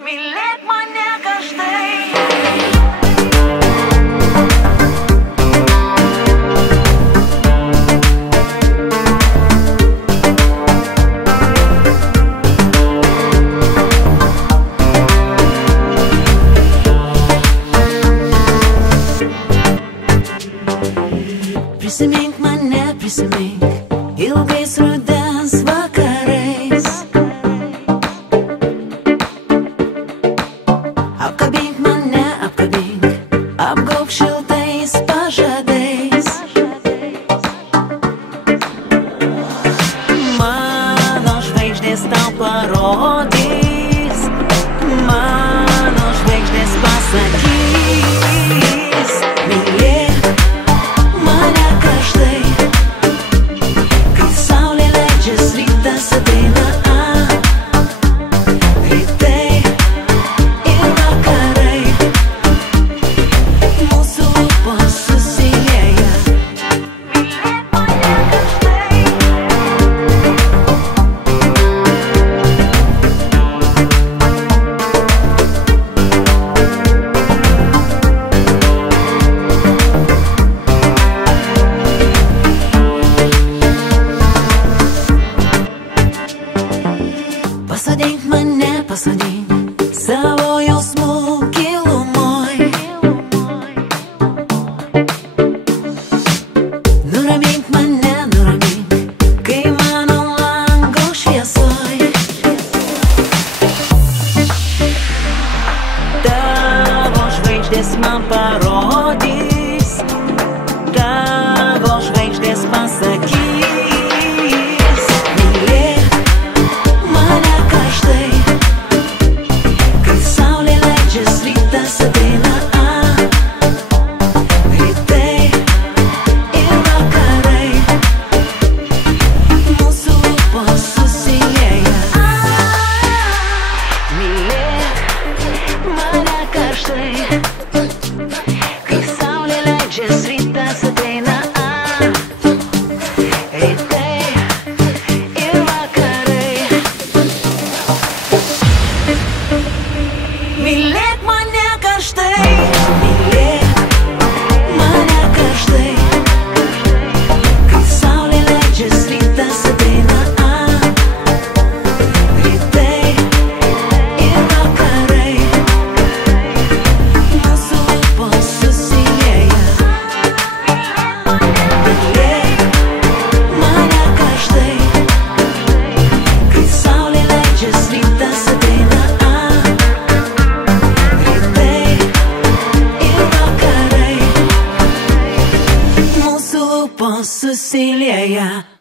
Mylėk mane karštai. Prisimink mane, prisimink ilgais rudens vakarais. Apkabink mane, apkabink, apgaubk šiltais pažadais. Mano žvaigždės tau parodys, mano žvaigždės pasakys. Mylėk mane karštai, kai saulė leidžias, rytas ateina, rytai ir vakarai, mūsų lūpos susilieja. Pasodink mane, pasodink savo jausmų gilumoj. Nuramink mane, nuramink, kai mano lango šviesoj. Tavo žvaigždės man parodys, tavo žvaigždės pasakys. Kai saulė leidžias, rytas ateina, rytai ir vakarai. Mylėk mane karštai, mylėk mane karštai. Kai saulė leidžias, rytas ateina, rytai ir vakarai. Susilieja.